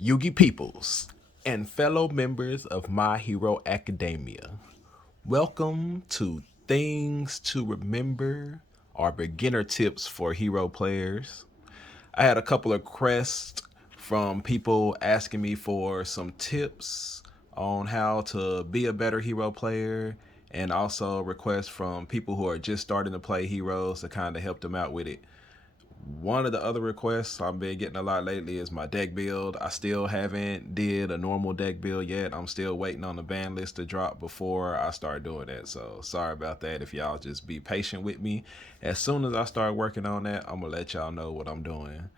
Yugi peoples and fellow members of My Hero Academia. Welcome to Things to Remember, our beginner tips for hero players. I had a couple of requests from people asking me for some tips on how to be a better hero player, and also requests from people who are just starting to play heroes to kind of help them out with it. One of the other requests I've been getting a lot lately is my deck build. I still haven't did a normal deck build yet. I'm still waiting on the ban list to drop before I start doing that. So sorry about that. If y'all just be patient with me. As soon as I start working on that, I'm gonna let y'all know what I'm doing.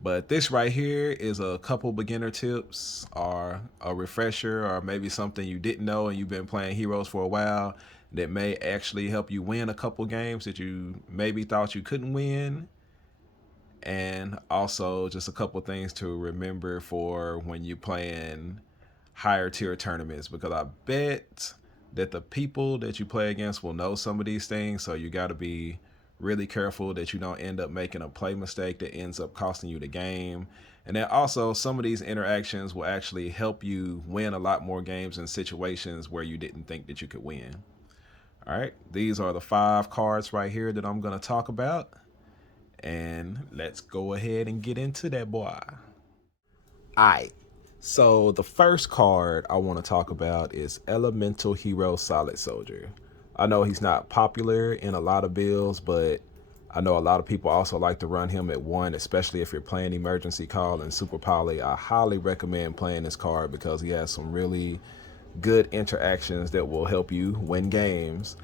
But this right here is a couple beginner tips or a refresher or maybe something you didn't know and you've been playing heroes for a while that may actually help you win a couple games that you maybe thought you couldn't win, and also just a couple things to remember for when you're playing higher tier tournaments, because I bet that the people that you play against will know some of these things, so you got to be really careful that you don't end up making a play mistake that ends up costing you the game. And then also some of these interactions will actually help you win a lot more games in situations where you didn't think that you could win. All right, these are the 5 cards right here that I'm going to talk about, and let's go ahead and get into that boy. Alright, so the first card I want to talk about is Elemental Hero Solid Soldier. I know he's not popular in a lot of builds, but I know a lot of people also like to run him at 1, especially if you're playing Emergency Call and Super Poly. I highly recommend playing this card because he has some really good interactions that will help you win games.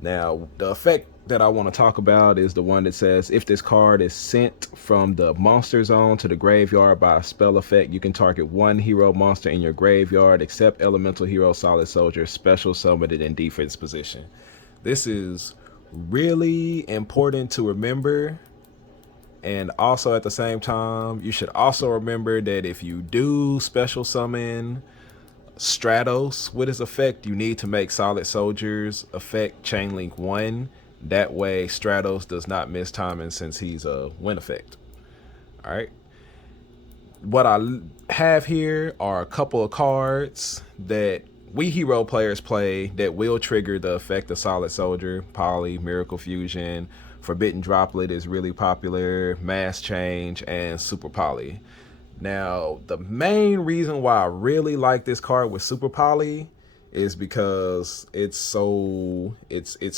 Now, the effect that I want to talk about is the one that says if this card is sent from the monster zone to the graveyard by a spell effect, you can target 1 hero monster in your graveyard except Elemental Hero Solid Soldier, special summoned in defense position. This is really important to remember. And also at the same time, you should also remember that if you do special summon Stratos with his effect, you need to make Solid Soldier's effect Chain Link 1. That way Stratos does not miss timing since he's a win effect. Alright. What I have here are a couple of cards that we hero players play that will trigger the effect of Solid Soldier. Poly, Miracle Fusion, Forbidden Droplet is really popular, Mass Change, and Super Poly. Now, the main reason why I really like this card with Super Poly is because it's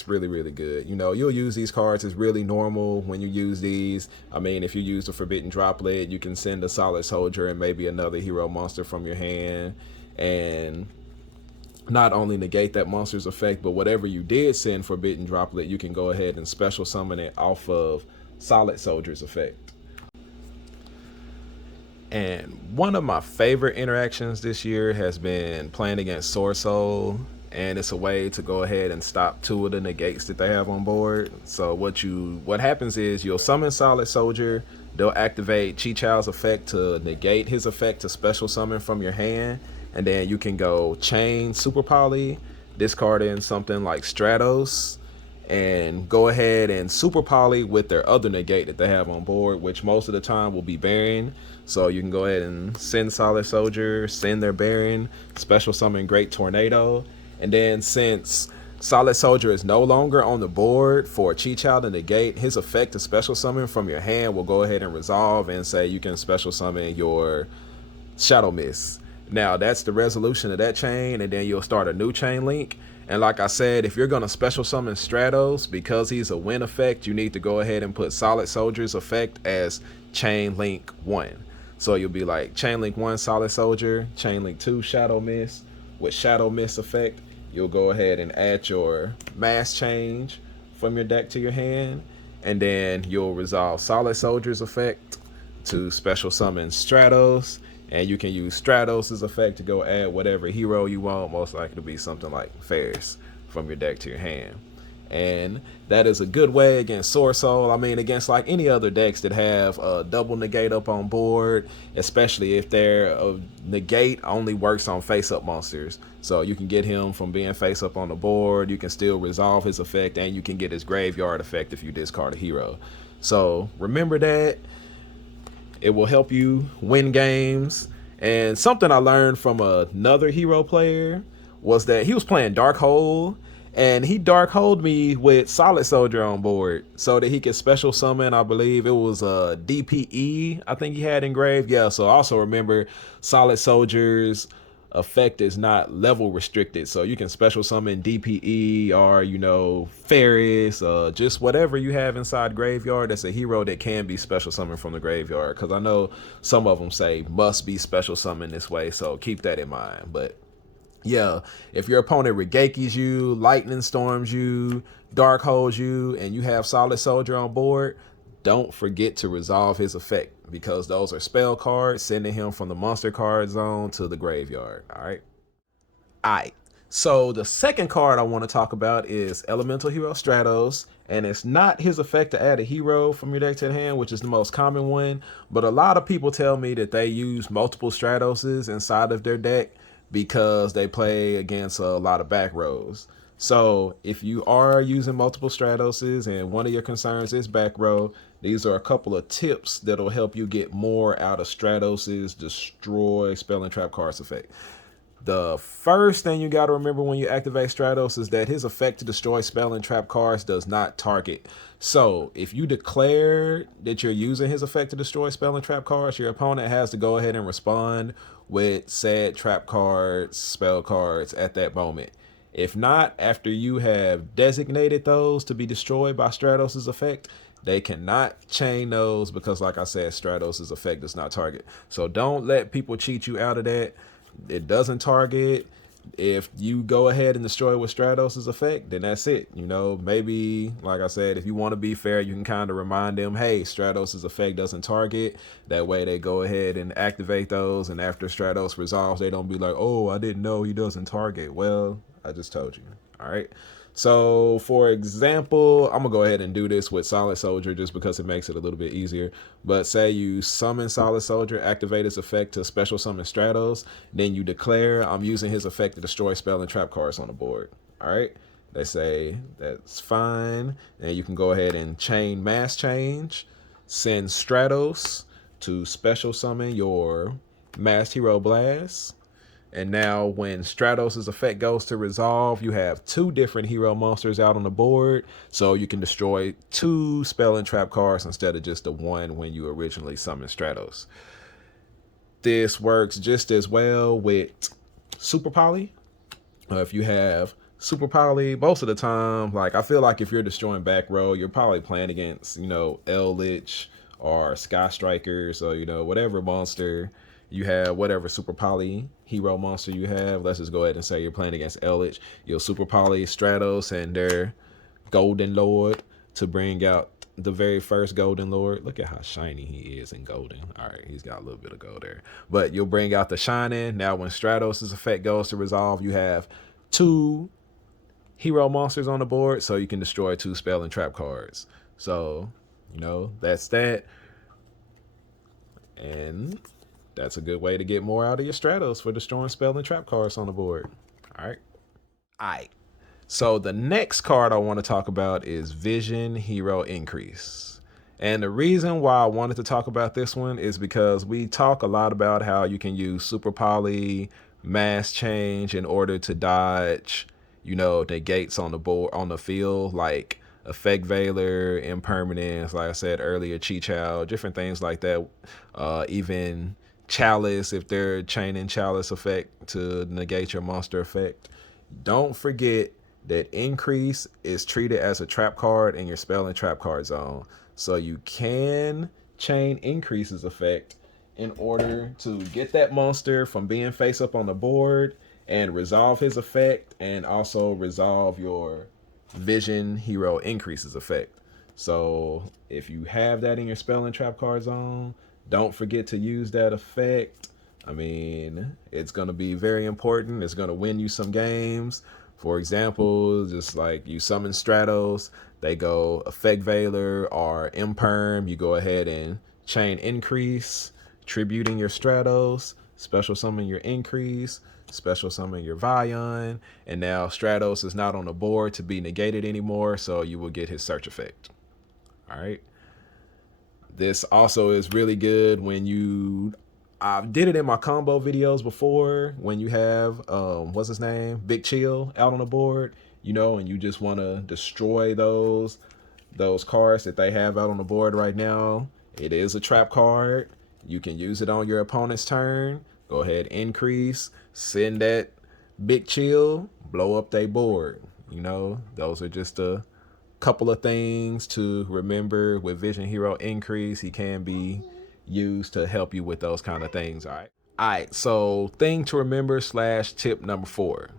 really good. You know, you'll use these cards. It's really normal when you use these. I mean, if you use the Forbidden Droplet, you can send a Solid Soldier and maybe another hero monster from your hand, and not only negate that monster's effect, but whatever you did send Forbidden Droplet, you can go ahead and special summon it off of Solid Soldier's effect. And one of my favorite interactions this year has been playing against Sword Soul, and it's a way to go ahead and stop 2 of the negates that they have on board. So what happens is you'll summon Solid Soldier, they'll activate Chi Child's effect to negate his effect to special summon from your hand, and then you can go chain Super Poly, discard in something like Stratos, and go ahead and Super Poly with their other negate that they have on board, which most of the time will be Baron. So you can go ahead and send Solid Soldier, send their Baron, special summon Great Tornado, and then since Solid Soldier is no longer on the board for Chi Child to negate, his effect to special summon from your hand will go ahead and resolve and say you can special summon your Shadow Mist. Now that's the resolution of that chain, and then you'll start a new chain link. And like I said, if you're gonna special summon Stratos, because he's a win effect, you need to go ahead and put Solid Soldier's effect as Chain Link 1. So you'll be like Chain Link 1 Solid Soldier, Chain Link 2 Shadow Mist. With Shadow Mist effect, you'll go ahead and add your Mass Change from your deck to your hand, and then you'll resolve Solid Soldier's effect to special summon Stratos, and you can use Stratos' effect to go add whatever hero you want, most likely to be something like Ferris, from your deck to your hand. And that is a good way against Sword Soul. I mean, against like any other decks that have a double negate up on board, especially if their negate only works on face-up monsters. So you can get him from being face-up on the board, you can still resolve his effect, and you can get his graveyard effect if you discard a hero. So remember that. It will help you win games. And something I learned from another hero player was that he was playing Dark Hole, and he Dark Holed me with Solid Soldier on board so that he could special summon. I believe it was a DPE. I think he had engraved. Yeah. So also remember, Solid Soldier's effect is not level restricted, so you can special summon DPE or Ferris, just whatever you have inside graveyard that's a hero that can be special summoned from the graveyard, because I know some of them say must be special summoned this way, so keep that in mind. But yeah, if your opponent Regekis you, Lightning Storms you, Dark Holes you, and you have Solid Soldier on board, don't forget to resolve his effect, because those are spell cards sending him from the monster card zone to the graveyard. All right. All right. So the second card I want to talk about is Elemental Hero Stratos, and it's not his effect to add a hero from your deck to the hand, which is the most common one. But a lot of people tell me that they use multiple Stratoses inside of their deck because they play against a lot of back rows. So if you are using multiple Stratoses and one of your concerns is back row, these are a couple of tips that'll help you get more out of Stratos' destroy spell and trap cards effect. The first thing you got to remember when you activate Stratos is that his effect to destroy spell and trap cards does not target. So if you declare that you're using his effect to destroy spell and trap cards, your opponent has to go ahead and respond with said trap cards, spell cards at that moment. If not, after you have designated those to be destroyed by Stratos' effect, they cannot chain those because, like I said, Stratos' effect does not target. So don't let people cheat you out of that. It doesn't target. If you go ahead and destroy with Stratos' effect, then that's it. Maybe, like I said, if you want to be fair, you can kind of remind them, hey, Stratos' effect doesn't target. That way they go ahead and activate those, and after Stratos resolves, they don't be like, oh, I didn't know he doesn't target. Well, I just told you. All right. So, for example, I'm going to go ahead and do this with Solid Soldier just because it makes it a little bit easier. But say you summon Solid Soldier, activate his effect to special summon Stratos, then you declare I'm using his effect to destroy spell and trap cards on the board. All right? They say that's fine. And you can go ahead and chain mass change, send Stratos to special summon your Masked Hero Blast. And now when Stratos' effect goes to resolve, you have two different hero monsters out on the board. So you can destroy two spell and trap cards instead of just the one when you originally summoned Stratos. This works just as well with Super Poly. If you have Super Poly, most of the time, I feel like if you're destroying back row, you're probably playing against, Eldritch or Sky Strikers or, whatever monster you have, whatever Super Poly hero monster you have. Let's just go ahead and say you're playing against Eldritch. You'll Super Poly Stratos and their Golden Lord to bring out the very first Golden Lord. Look at how shiny he is in Golden. All right, he's got a little bit of gold there. But you'll bring out the Shining. Now when Stratos' effect goes to resolve, you have two hero monsters on the board, so you can destroy two spell and trap cards. So, that's that. And that's a good way to get more out of your Stratos for destroying spell and trap cards on the board. All right. All right. So the next card I want to talk about is Vision Hero Increase. And the reason why I wanted to talk about this one is because we talk a lot about how you can use Super Poly, Mass Change in order to dodge, negates on the board, on the field, like Effect Veiler, Impermanence, like I said earlier, Chi Chow, different things like that. Even Chalice, if they're chaining Chalice effect to negate your monster effect. Don't forget that Increase is treated as a trap card in your spell and trap card zone. So you can chain Increase's effect in order to get that monster from being face up on the board and resolve his effect, and also resolve your Vision Hero Increases effect. So if you have that in your spell and trap card zone, don't forget to use that effect. I mean, it's going to be very important. It's going to win you some games. For example, just like you summon Stratos, they go Effect Veiler or Imperm. You go ahead and chain Increase, tributing your Stratos, special summon your Increase, special summon your Vion, and now Stratos is not on the board to be negated anymore, so you will get his search effect. All right. This also is really good when you I did it in my combo videos before when you have what's his name, Big Chill out on the board, you know, and you just want to destroy those cards that they have out on the board right now. It is a trap card. You can use it on your opponent's turn. Go ahead, increase, send that Big Chill, blow up their board. You know, those are just a couple of things to remember with Vision Hero Increase. He can be used to help you with those kind of things. All right. All right. So thing to remember slash tip number 4.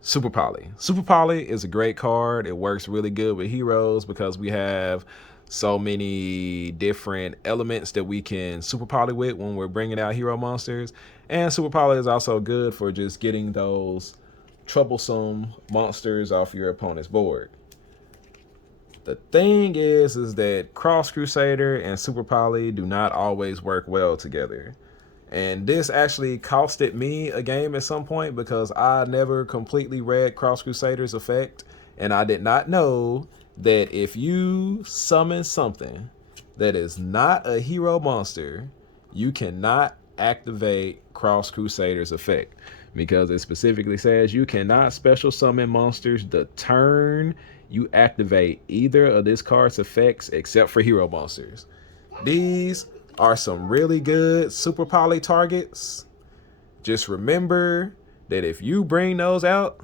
Super Poly. Super Poly is a great card. It works really good with heroes because we have so many different elements that we can Super Poly with when we're bringing out hero monsters. And Super Poly is also good for just getting those troublesome monsters off your opponent's board. The thing is that Cross Crusader and Super Poly do not always work well together. And this actually costed me a game at some point because I never completely read Cross Crusader's effect. And I did not know that if you summon something that is not a hero monster, you cannot activate Cross Crusader's effect. Because it specifically says you cannot special summon monsters the turn you activate either of this card's effects except for hero monsters. These are some really good Super Poly targets. Just remember that if you bring those out,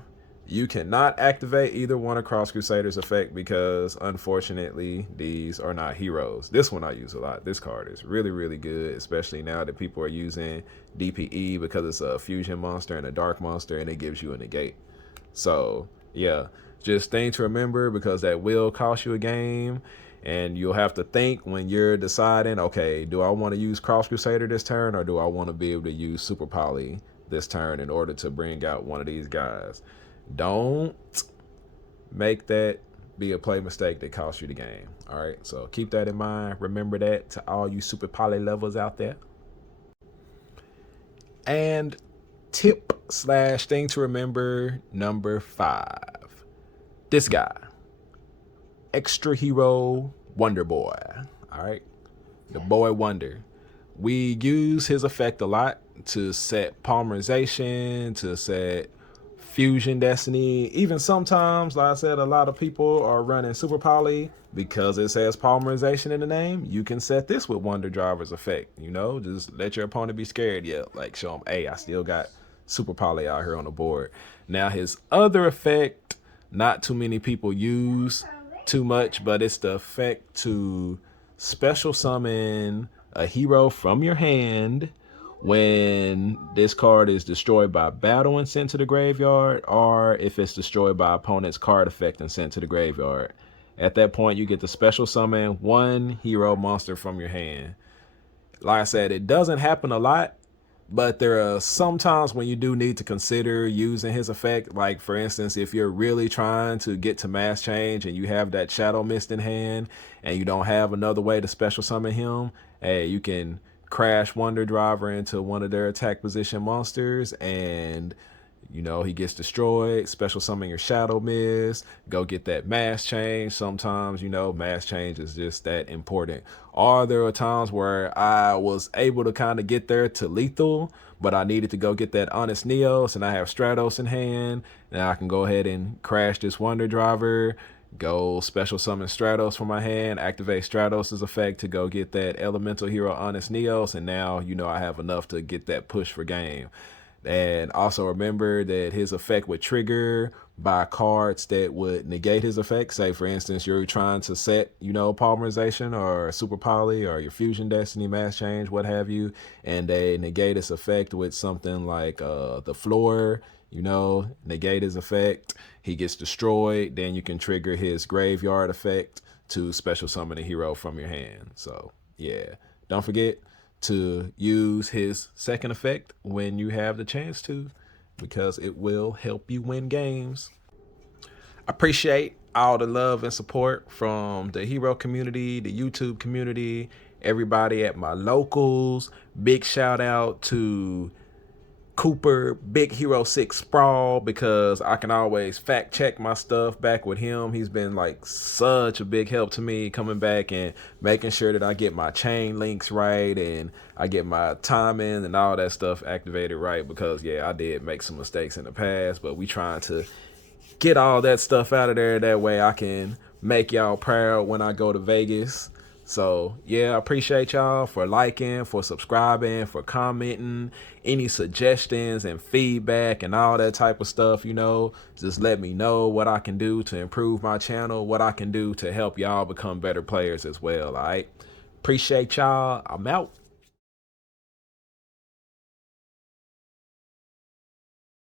you cannot activate either one of Cross Crusader's effect because unfortunately these are not heroes. This one I use a lot. This card is really, really good, especially now that people are using DPE because it's a fusion monster and a dark monster and it gives you a negate. So yeah, just thing to remember because that will cost you a game. And you'll have to think when you're deciding, okay, do I want to use Cross Crusader this turn or do I want to be able to use Super Poly this turn in order to bring out one of these guys? Don't make that be a play mistake that costs you the game. All right, so keep that in mind. Remember that to all you Super Poly levels out there. And tip slash thing to remember number 5. This guy. Extra Hero Wonder Boy. All right, the Boy Wonder. We use his effect a lot to set polymerization, to set fusion destiny. Even sometimes, like I said, a lot of people are running Super Poly because it says polymerization in the name. You can set this with Wonder Driver's effect. You know, just let your opponent be scared. Yeah, like show them, hey, I still got Super Poly out here on the board. Now his other effect, not too many people use too much, but it's the effect to special summon a hero from your hand when this card is destroyed by battle and sent to the graveyard, or if it's destroyed by opponent's card effect and sent to the graveyard. At that point, you get to special summon one hero monster from your hand. Like I said, it doesn't happen a lot, but there are some times when you do need to consider using his effect. Like, for instance, if you're really trying to get to mass change and you have that Shadow Mist in hand and you don't have another way to special summon him, hey, you can crash Wonder Driver into one of their attack position monsters and you know, he gets destroyed, special summon your Shadow Mist, go get that mass change. Sometimes, you know, mass change is just that important. Or there are times where I was able to kind of get there to lethal, but I needed to go get that Honest Neos, and I have Stratos in hand. Now I can go ahead and crash this Wonder Driver, go special summon Stratos from my hand, activate Stratos' effect to go get that Elemental Hero Honest Neos, and now, you know, I have enough to get that push for game. And also remember that his effect would trigger by cards that would negate his effect. Say, for instance, you're trying to set, you know, polymerization or Super Poly or your Fusion Destiny, Mass Change, what have you, and they negate its effect with something like the floor, you know, negate his effect. He gets destroyed. Then you can trigger his graveyard effect to special summon a hero from your hand. So, yeah, don't forget to use his second effect when you have the chance to, because it will help you win games. I appreciate all the love and support from the hero community, the YouTube community, everybody at my locals. Big shout out to Cooper Big Hero 6 Sprawl, because I can always fact check my stuff back with him. He's been like such a big help to me, coming back and making sure that I get my chain links right and I get my timing and all that stuff activated right, because yeah, I did make some mistakes in the past, but we trying to get all that stuff out of there. That way I can make y'all proud when I go to Vegas. So yeah, I appreciate y'all for liking, for subscribing, for commenting, any suggestions and feedback and all that type of stuff. Just let me know what I can do to improve my channel, what I can do to help y'all become better players as well. All right, appreciate y'all. I'm out.